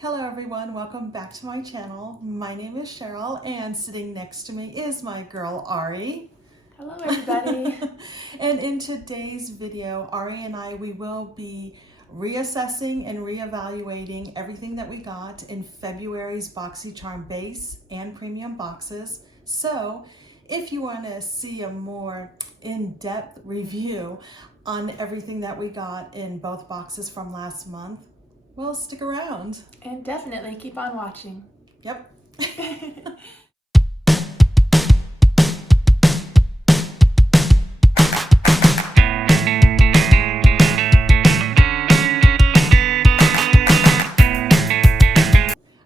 Hello everyone, welcome back to my channel. My name is Cheryl and sitting next to me is my girl Ari. Hello everybody. And in today's video, Ari and I, we will be reassessing and reevaluating everything that we got in February's Boxycharm base and premium boxes. So if you want to see a more in-depth review on everything that we got in both boxes from last month, well, stick around. And definitely keep on watching. Yep.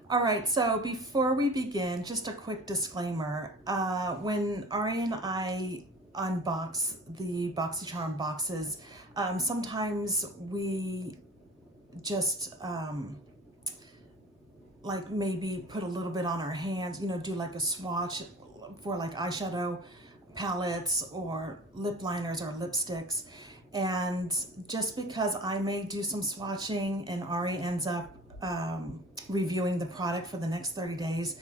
All right, so before we begin, just a quick disclaimer. When Ari and I unbox the Boxycharm boxes, sometimes we just like maybe put a little bit on our hands, you know, do like a swatch for like eyeshadow palettes or lip liners or lipsticks. And just because I may do some swatching and Ari ends up reviewing the product for the next 30 days,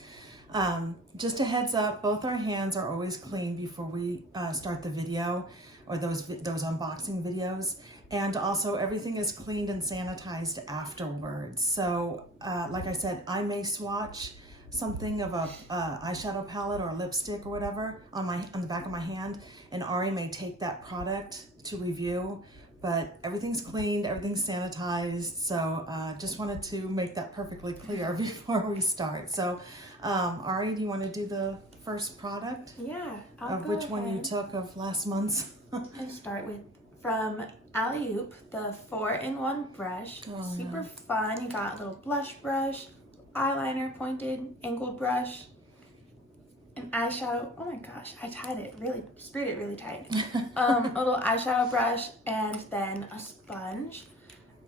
just a heads up, both our hands are always clean before we start the video or those unboxing videos. And also everything is cleaned and sanitized afterwards. So like I said, I may swatch something of a eyeshadow palette or lipstick or whatever on the back of my hand, and Ari may take that product to review, but everything's cleaned, everything's sanitized. So just wanted to make that perfectly clear before we start. So Ari, do you want to do the first product? Yeah, of which one you took of last month's? I start with from Allyoup, the 4-in-1 brush. Super fun. You got a little blush brush, eyeliner, pointed, angled brush, an eyeshadow. Oh my gosh, I tied it really, screwed it really tight. A little eyeshadow brush, and then a sponge.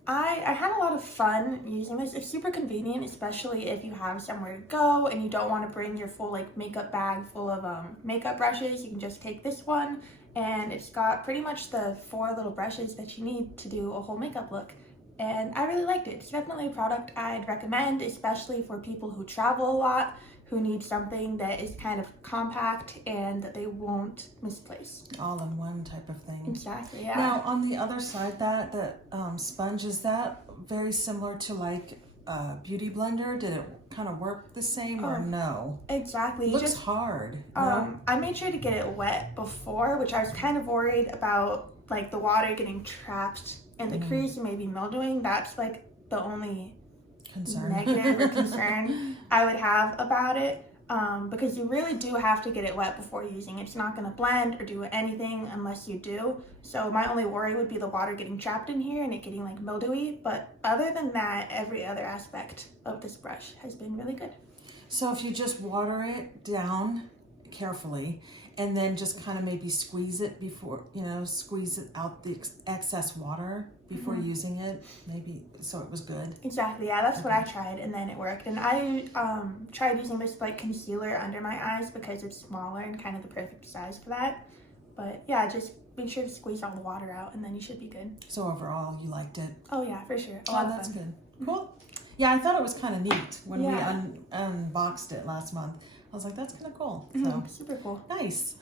I had a lot of fun using this. It's super convenient, especially if you have somewhere to go and you don't want to bring your full like makeup bag full of makeup brushes. You can just take this one, and it's got pretty much the 4 little brushes that you need to do a whole makeup look. And I really liked it. It's definitely a product I'd recommend, especially for people who travel a lot, who need something that is kind of compact and that they won't misplace. All-in-one type of thing. Exactly, yeah. Now, on the other side, that sponge, is that very similar to like a beauty blender? Did it kind of work the same or no? Exactly. It looks hard. No? I made sure to get it wet before, which I was kind of worried about, like the water getting trapped in the crease and maybe mildewing. That's like the only negative or concern I would have about it, because you really do have to get it wet before using it. It's not going to blend or do anything unless you do. So my only worry would be the water getting trapped in here and it getting like mildewy. But other than that, every other aspect of this brush has been really good. So if you just water it down carefully and then just kind of maybe squeeze it before, you know, squeeze it out the excess water before using it, maybe, so it was good. Exactly, yeah, that's what I tried, and then it worked. And I tried using this like concealer under my eyes because it's smaller and kind of the perfect size for that. But yeah, just make sure to squeeze all the water out and then you should be good. So overall, you liked it? Oh yeah, for sure. Oh, that's good. Cool. Yeah, I thought it was kind of neat when we unboxed it last month. I was like, that's kind of cool. So super cool. Nice.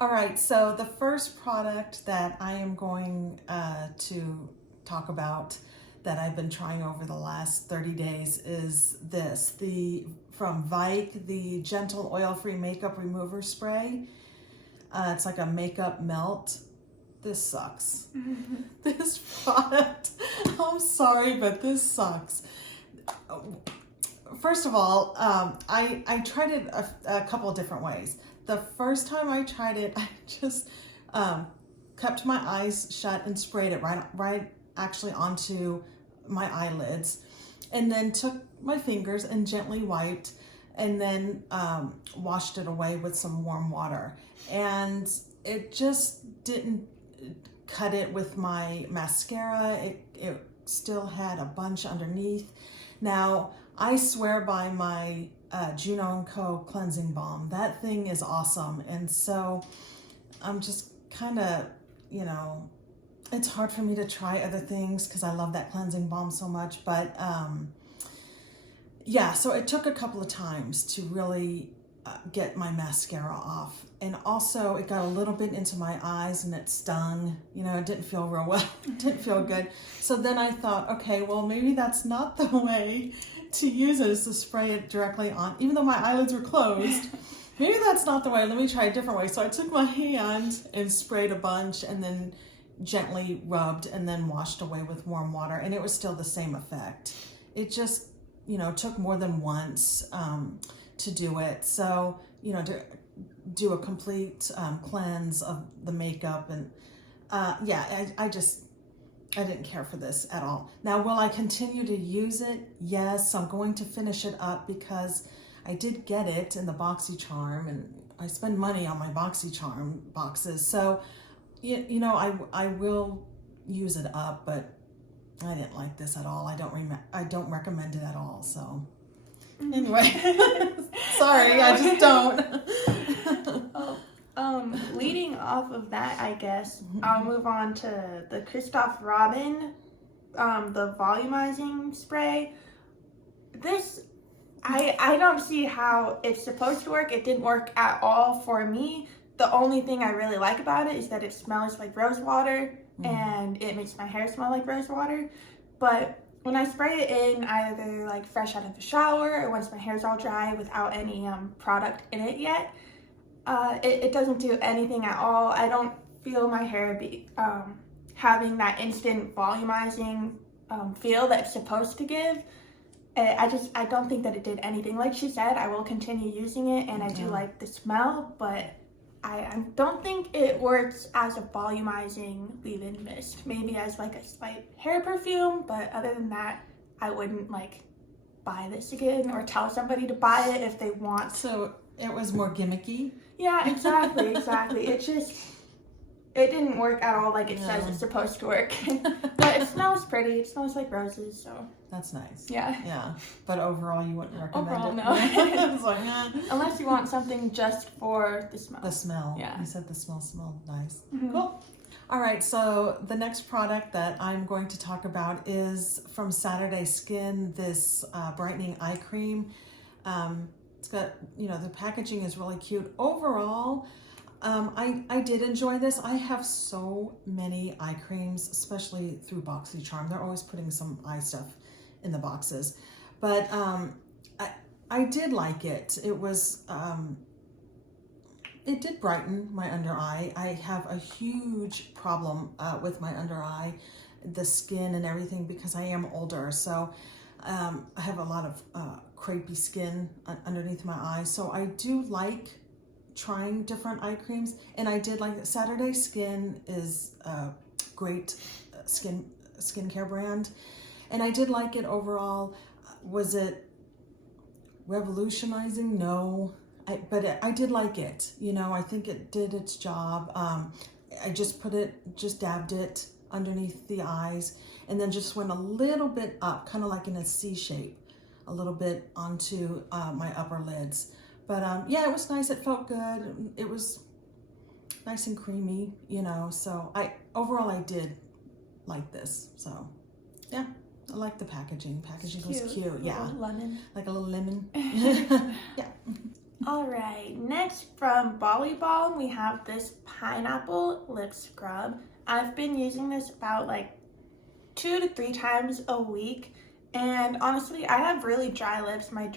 All right, so the first product that I am going to talk about that I've been trying over the last 30 days is this, from Vike, the Gentle Oil-Free Makeup Remover Spray. It's like a makeup melt. This sucks. This product, I'm sorry, but this sucks. First of all, I tried it a couple of different ways. The first time I tried it, I just kept my eyes shut and sprayed it right actually onto my eyelids, and then took my fingers and gently wiped, and then washed it away with some warm water. And it just didn't cut it with my mascara. It still had a bunch underneath. Now, I swear by my Juno & Co. cleansing balm. That thing is awesome. And so I'm just kind of, you know, it's hard for me to try other things because I love that cleansing balm so much. But yeah, so it took a couple of times to really get my mascara off. And also it got a little bit into my eyes and it stung. You know, it didn't feel real well. It didn't feel good. So then I thought, okay, well, maybe that's not the way to use it, is to spray it directly on, even though my eyelids were closed. Maybe that's not the way. Let me try a different way. So I took my hand and sprayed a bunch and then gently rubbed and then washed away with warm water. And it was still the same effect. It just, you know, took more than once to do it. So, you know, to do a complete cleanse of the makeup. And yeah, I didn't care for this at all. Now, will I continue to use it? Yes, I'm going to finish it up because I did get it in the Boxycharm, and I spend money on my Boxycharm boxes. So, you know, I will use it up, but I didn't like this at all. I don't recommend it at all. So, anyway, sorry, I just don't. Leading off of that, I guess I'll move on to the Kristoff Robin, the volumizing spray. This, I don't see how it's supposed to work. It didn't work at all for me. The only thing I really like about it is that it smells like rose water and it makes my hair smell like rose water. But when I spray it in, either like fresh out of the shower or once my hair's all dry without any product in it yet, it doesn't do anything at all. I don't feel my hair having that instant volumizing feel that it's supposed to give. I don't think that it did anything. Like she said, I will continue using it, and I do like the smell, but I don't think it works as a volumizing leave-in mist. Maybe as like a slight hair perfume, but other than that, I wouldn't like buy this again or tell somebody to buy it if they want. So it was more gimmicky? Yeah, exactly. It didn't work at all like it says it's supposed to work. But it smells pretty. It smells like roses, so. That's nice. Yeah. Yeah. But overall, you wouldn't recommend overall, it? No. It's like, eh. Unless you want something just for the smell. The smell. Yeah. You said the smell smelled nice. Mm-hmm. Cool. All right, so the next product that I'm going to talk about is from Saturday Skin, this brightening eye cream. It's got, you know, the packaging is really cute. Overall, I did enjoy this. I have so many eye creams, especially through Boxycharm. They're always putting some eye stuff in the boxes. But I did like it. It was, it did brighten my under eye. I have a huge problem with my under eye, the skin and everything, because I am older. So I have a lot of crepey skin underneath my eyes. So I do like trying different eye creams, and I did like it. Saturday Skin is a great skincare brand, and I did like it overall. Was it revolutionizing? No, but I did like it. You know, I think it did its job. I just dabbed it underneath the eyes, and then just went a little bit up, kind of like in a C shape, a little bit onto my upper lids. But yeah, it was nice. It felt good. It was nice and creamy, you know. So overall I did like this. So yeah, I like the packaging. Packaging was cute. Yeah, lemon. Like a little lemon. Yeah. All right. Next from Bolly Balm, we have this pineapple lip scrub. I've been using this about like 2 to 3 times a week. And honestly, I have really dry lips. My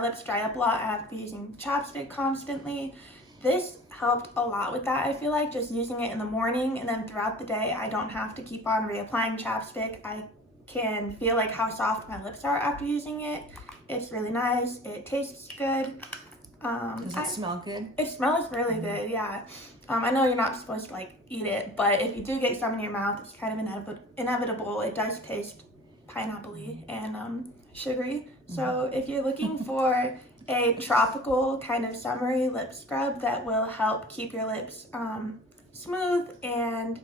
lips dry up a lot. I have to be using chapstick constantly. This helped a lot with that, I feel like, just using it in the morning, and then throughout the day, I don't have to keep on reapplying chapstick. I can feel like how soft my lips are after using it. It's really nice. It tastes good. Does it smell good? It smells really good, yeah. I know you're not supposed to like eat it, but if you do get some in your mouth, it's kind of inevitable. It does taste pineapple-y and sugary. So if you're looking for a tropical kind of summery lip scrub that will help keep your lips smooth and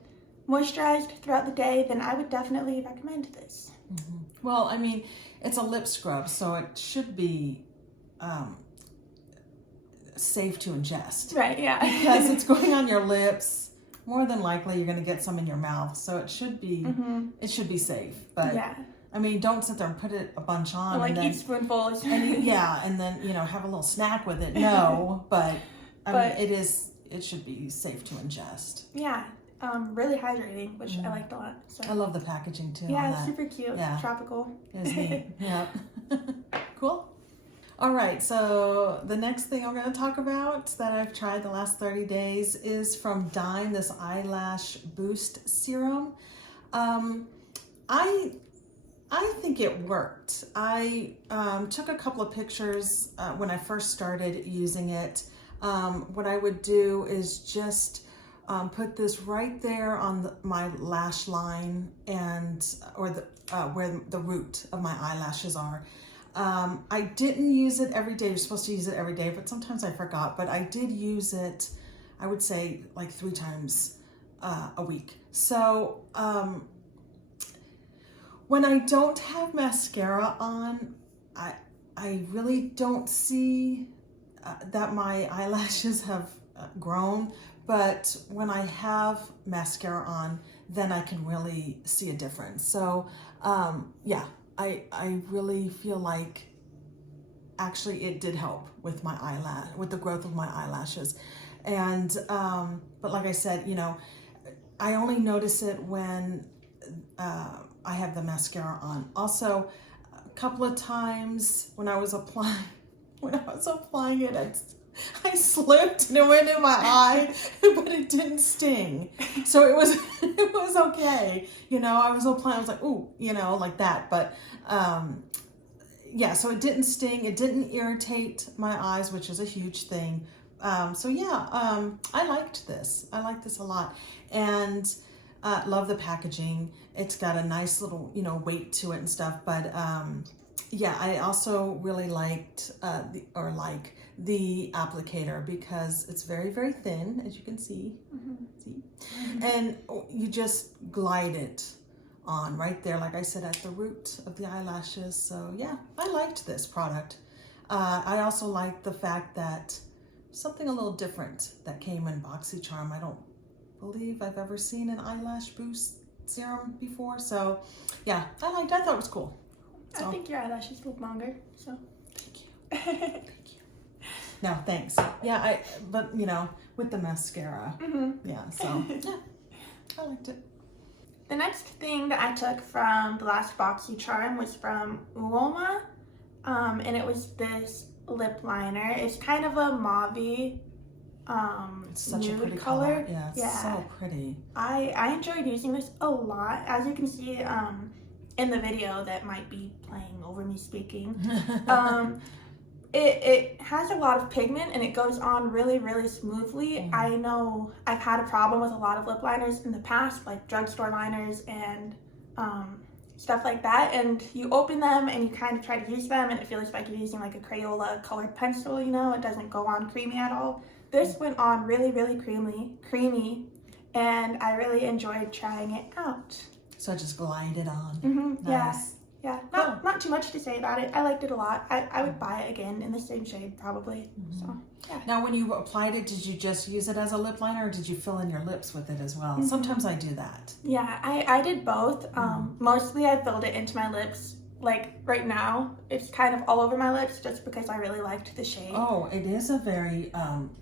moisturized throughout the day, then I would definitely recommend this. Mm-hmm. Well, I mean, it's a lip scrub, so it should be safe to ingest. Right, yeah. Because it's going on your lips. More than likely, you're going to get some in your mouth, so it should be it should be safe. But yeah. I mean, don't sit there and put it a bunch on. And like and then, each spoonful. and then, you know, have a little snack with it. No, but I mean, it should be safe to ingest. Yeah, really hydrating, which I liked a lot. So. I love the packaging too. Yeah, on it's that. super cute. Yeah. Tropical. It is neat. Yep. Cool. All right, so the next thing I'm going to talk about that I've tried the last 30 days is from Dime, this Eyelash Boost Serum. I think it worked. I took a couple of pictures when I first started using it. What I would do is just put this right there on my lash line or where the root of my eyelashes are. I didn't use it every day. You're supposed to use it every day, but sometimes I forgot. But I did use it, I would say, like 3 times a week. So when I don't have mascara on, I really don't see that my eyelashes have grown. But when I have mascara on, then I can really see a difference. So yeah. I really feel like actually it did help with with the growth of my eyelashes. And, but like I said, you know, I only notice it when I have the mascara on. Also, a couple of times when I was applying it, I slipped and it went in my eye, but it didn't sting. So it was okay. You know, I was applying, I was like, ooh, you know, like that. But yeah, so it didn't sting. It didn't irritate my eyes, which is a huge thing. So yeah, I liked this. I liked this a lot. And love the packaging. It's got a nice little, you know, weight to it and stuff. But yeah, I also really liked the applicator because it's very, very thin, as you can see. And you just glide it on right there, like I said, at the root of the eyelashes. So yeah, I liked this product. I also liked the fact that something a little different that came in Boxycharm. I don't believe I've ever seen an eyelash boost serum before. So yeah, I thought it was cool. So, I think your eyelashes look longer, so. Thank you. Thank you. No, thanks. Yeah, but you know, with the mascara. Yeah, so yeah, I liked it. The next thing that I took from the last Boxycharm was from Uoma, and it was this lip liner. It's kind of a mauve-y, It's such nude a pretty color. Yeah, it's so pretty. I enjoyed using this a lot. As you can see in the video that might be playing over me speaking, it has a lot of pigment and it goes on really, really smoothly. I know I've had a problem with a lot of lip liners in the past, like drugstore liners and stuff like that. And you open them and you kind of try to use them and it feels like you're using like a Crayola colored pencil, you know, it doesn't go on creamy at all. This went on really, really creamy, and I really enjoyed trying it out. So I just glide it on. Nice. Yeah. Not too much to say about it. I liked it a lot. I would buy it again in the same shade probably. So yeah. Now when you applied it, did you just use it as a lip liner or did you fill in your lips with it as well? Sometimes I do that. Yeah, I did both. Mostly I filled it into my lips. Like right now, it's kind of all over my lips just because I really liked the shade. Oh, it is a very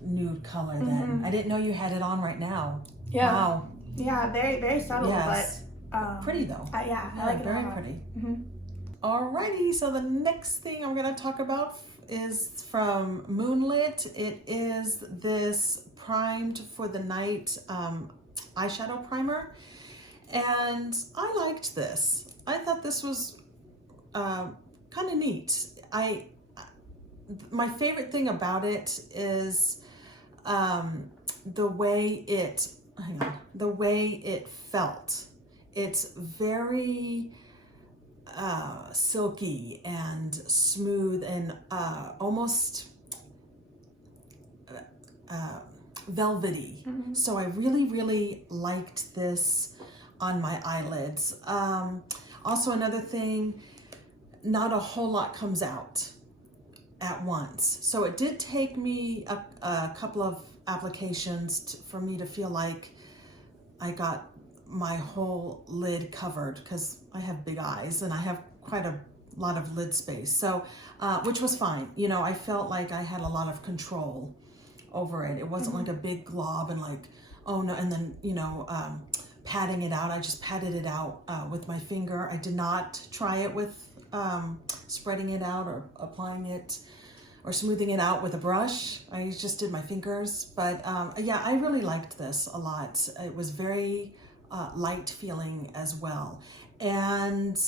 nude color then. I didn't know you had it on right now. Yeah. Wow. Yeah, very, very subtle, yes. but pretty though. I like it very a lot. pretty. Alrighty, so the next thing I'm going to talk about is from Moonlit. It is this primed for the night eyeshadow primer, and I liked this. I thought this was kind of neat. My favorite thing about it is the way it felt. It's very silky and smooth and almost velvety. So I really, really liked this on my eyelids. Also another thing, not a whole lot comes out at once. So it did take me a couple of applications for me to feel like I got my whole lid covered because I have big eyes and I have quite a lot of lid space. So, which was fine. You know, I felt like I had a lot of control over it. It wasn't like a big glob and like, oh no, and then, you know, patting it out. I just patted it out with my finger. I did not try it with spreading it out or applying it or smoothing it out with a brush. I just did my fingers. But yeah, I really liked this a lot. It was very light feeling as well. And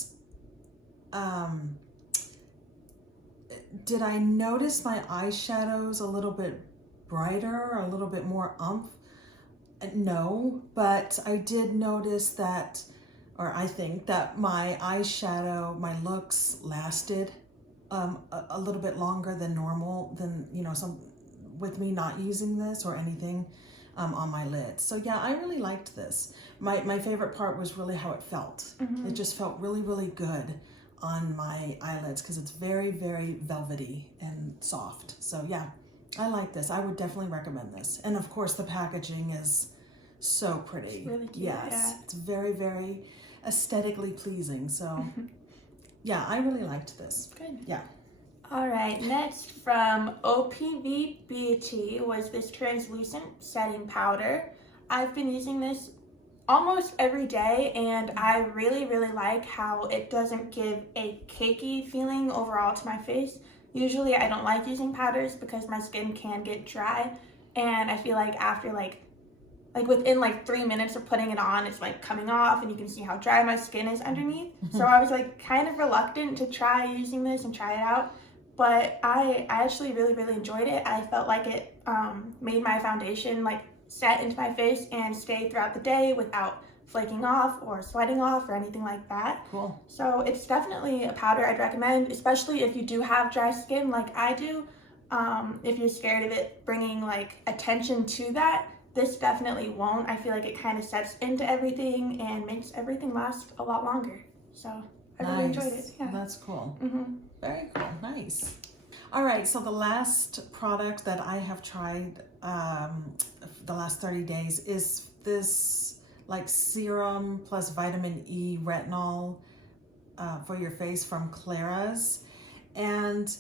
did I notice my eyeshadows a little bit brighter or a little bit more oomph? No, but I did notice that, or I think that my eyeshadow, my looks lasted a little bit longer than normal, than, you know, with me not using this or anything on my lids. So yeah, I really liked this. My favorite part was really how it felt. It just felt really, really good on my eyelids because it's very, very velvety and soft. So yeah, I like this. I would definitely recommend this. And of course the packaging is so pretty. It's really cute. Yes, Yeah. It's very, very aesthetically pleasing. So yeah, I really liked this. Good. Yeah. All right, next from OPV Beauty was this translucent setting powder. I've been using this almost every day and I really, really like how it doesn't give a cakey feeling overall to my face. Usually I don't like using powders because my skin can get dry, and I feel like after like within like 3 minutes of putting it on, it's like coming off and you can see how dry my skin is underneath. So I was like kind of reluctant to try using this and try it out, but I actually really, really enjoyed it. I felt like it made my foundation like set into my face and stay throughout the day without flaking off or sweating off or anything like that. Cool. So it's definitely a powder I'd recommend, especially if you do have dry skin like I do. If you're scared of it bringing like attention to that, this definitely won't. I feel like it kind of sets into everything and makes everything last a lot longer. So I really enjoyed it. Yeah. That's cool. Very cool. Nice. All right, so the last product that I have tried the last 30 days is this like serum plus vitamin E retinol for your face from Clara's. And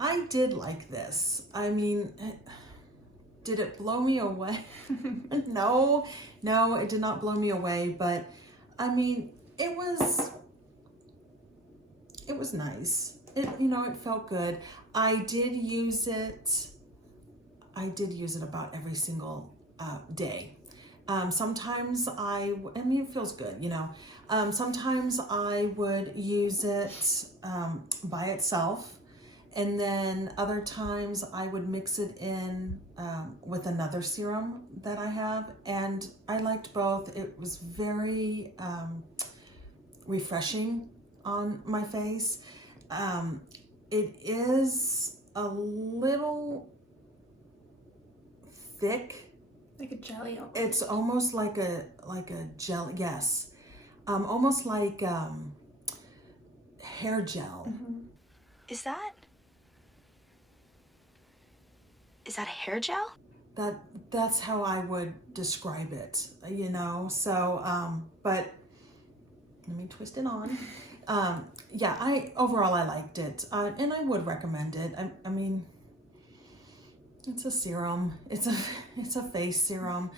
I did like this. I mean, did it blow me away? No, it did not blow me away, but I mean, it was nice. It, you know, it felt good. I did use it about every single day. Sometimes I mean, it feels good, you know. Sometimes I would use it by itself, and then other times I would mix it in with another serum that I have, and I liked both. It was very refreshing on my face. It is a little thick. Like a jelly. It's almost like a jelly. Yes, almost like hair gel. Is that hair gel? That's how I would describe it. You know. So, but let me twist it on. Yeah, overall I liked it, and I would recommend it. I mean, it's a serum. It's a face serum,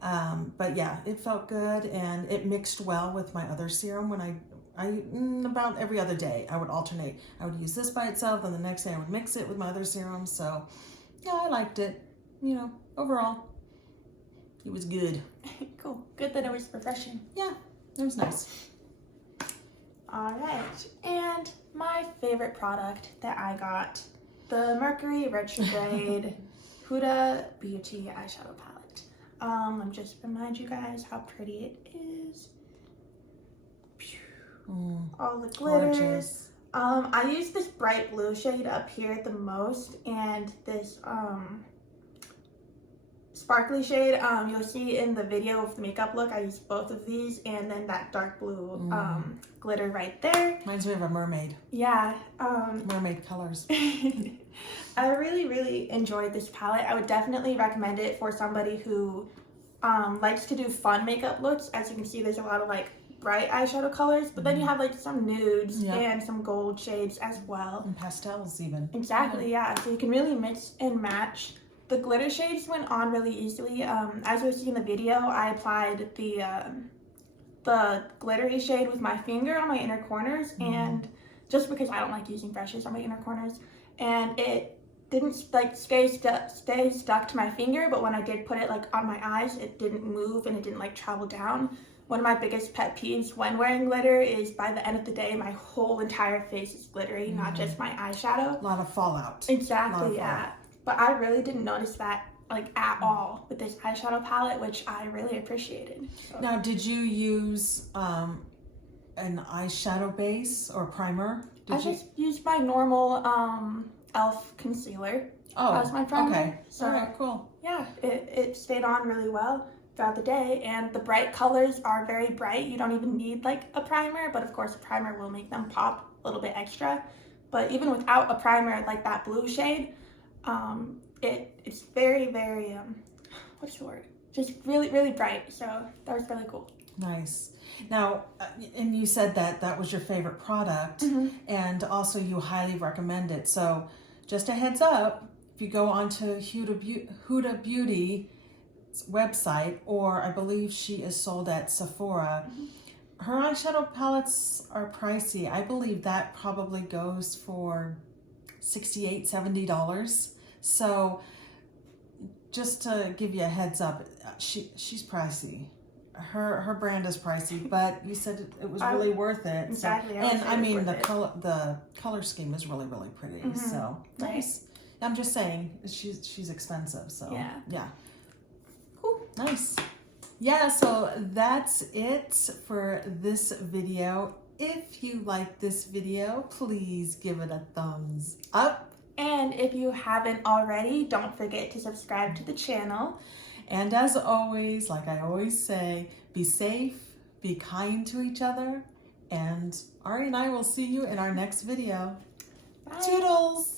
but yeah, it felt good and it mixed well with my other serum. When I about every other day I would alternate. I would use this by itself, and the next day I would mix it with my other serum. So yeah, I liked it. You know, overall, it was good. Cool. Good that it was refreshing. Yeah, it was nice. All right, and my favorite product that I got, the Mercury Retrograde Huda Beauty Eyeshadow Palette. Let me just remind you guys how pretty it is. All the glitters. Gorgeous. I use this bright blue shade up here the most, and this sparkly shade, you'll see in the video of the makeup look, I use both of these, and then that dark blue glitter right there. Reminds me of a mermaid. Yeah. Mermaid colors. I really, really enjoyed this palette. I would definitely recommend it for somebody who likes to do fun makeup looks. As you can see, there's a lot of like bright eyeshadow colors, but then you have like some nudes and some gold shades as well. And pastels even. Exactly, yeah. So you can really mix and match. The glitter shades went on really easily. As you see in the video, I applied the glittery shade with my finger on my inner corners, and just because I don't like using brushes on my inner corners, and it didn't like stay stuck to my finger, but when I did put it like on my eyes, it didn't move and it didn't like travel down. One of my biggest pet peeves when wearing glitter is by the end of the day, my whole entire face is glittery, not just my eyeshadow. A lot of fallout. Exactly, yeah. But I really didn't notice that like at all with this eyeshadow palette, which I really appreciated. So. Now, did you use an eyeshadow base or primer? I just used my normal e.l.f. concealer as my primer. Okay. So, all right, cool. Yeah, it stayed on really well throughout the day, and the bright colors are very bright. You don't even need like a primer, but of course a primer will make them pop a little bit extra. But even without a primer, like that blue shade, it's very, very, what's the word? Just really, really bright. So that was really cool. Nice. Now, and you said that was your favorite product, and also you highly recommend it. So just a heads up, if you go onto Huda Beauty's website, or I believe she is sold at Sephora, her eyeshadow palettes are pricey. I believe that probably goes for $68, $70. So just to give you a heads up, she's pricey. Her brand is pricey, but you said it was really worth it. Exactly. So, and I mean the color scheme is really, really pretty. So nice. I'm just saying she's expensive. So yeah. Cool. Nice. Yeah. So that's it for this video. If you like this video, please give it a thumbs up. And if you haven't already, don't forget to subscribe to the channel. And as always, like I always say, be safe, be kind to each other, and Ari and I will see you in our next video. Bye. Toodles!